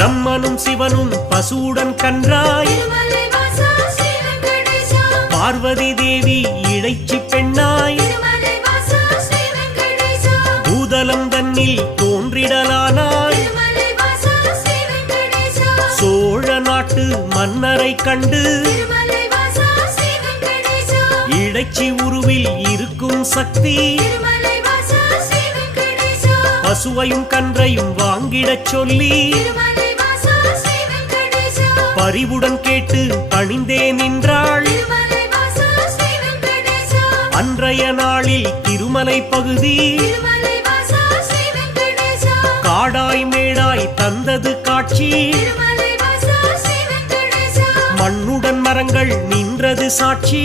பிரம்மனும் சிவனும் பசுவுடன் கன்றாய் பார்வதி தேவி இடைச்சி பெண்ணாய் பூதலம் தன்னில் தோன்றிடலானாய் சோழ நாட்டு மன்னரை கண்டு இடைச்சி உருவில் இருக்கும் சக்தி பசுவையும் கன்றையும் வாங்கிடச் சொல்லி பரிவுடன் கேட்டு பணிந்தே நின்றாள். அன்றைய நாளில் திருமலை பகுதி காடாய் மேடாய் தந்தது காட்சி. மண்ணுடன் மரங்கள் நின்றது சாட்சி.